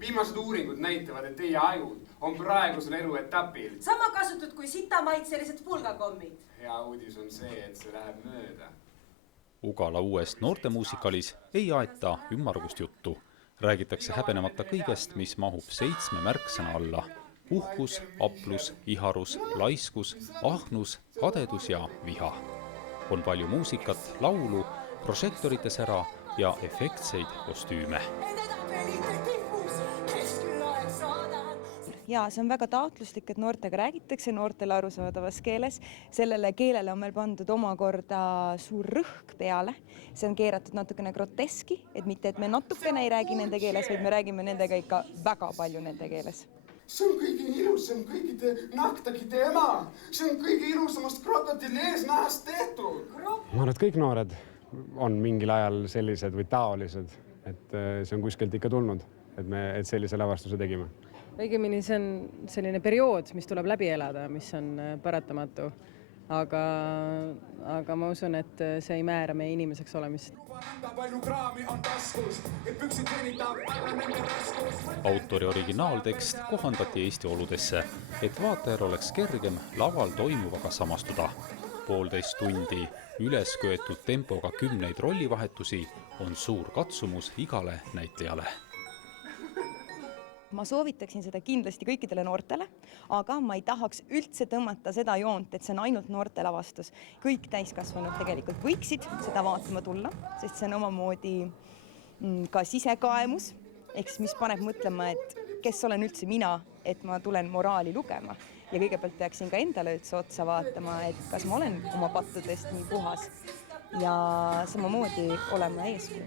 Viimased uuringud näitavad, et teie ajud on praegusel eluetapil. Sama kasutud kui sitamaitselised pulgakommid. Hea uudis on see, et see läheb mööda. Ugala uuest noortemuusikalis ei aeta ümmargust juttu. Räägitakse häbenemata kõigest, mis mahub 7 märksõna alla. Uhkus, aplus, iharus, laiskus, ahnus, kadedus ja viha. On palju muusikat, laulu, prožektorite sära ja efektseid kostüüme. Ja see on väga taotluslik, et noortega räägitakse noortele arusaadavas keeles. Sellele keelele on meil pandud omakorda suur rõhk peale. See on keeratud natukene groteski, et mitte, et me natukene ei räägi nende keeles, vaid me räägime nendega ikka väga palju nende keeles. See on kõige ilusam kõigide naktagide ema. See on kõige ilusamast krokodilli eesnahast tehtud. Ma arvan, et kõik noored on mingil ajal sellised või taolised, et see on kuskilt ikka tulnud, et sellise lavastuse tegime. Õigemini see on selline periood, mis tuleb läbi elada, mis on paratamatu. Aga ma usun, et see ei määra meie inimeseks olemist. Autori originaaltekst kohandati Eesti oludesse, et vaatajal oleks kergem laval toimuvaga samastuda. 1,5 tundi üles köetud tempoga 10 rollivahetusi on suur katsumus igale näitlejale. Ma soovitaksin seda kindlasti kõikidele noortele, aga ma ei tahaks üldse tõmmata seda joont, et see on ainult noorte lavastus. Kõik täiskasvanud tegelikult võiksid seda vaatama tulla, sest see on omamoodi ka sisekaemus, ehk mis paneb mõtlema, et kes olen üldse mina, et ma tulen moraali lugema. Ja kõigepealt peaksin ka endale üldse otsa vaatama, et kas ma olen oma pattudest nii puhas ja samamoodi olema eeskuju.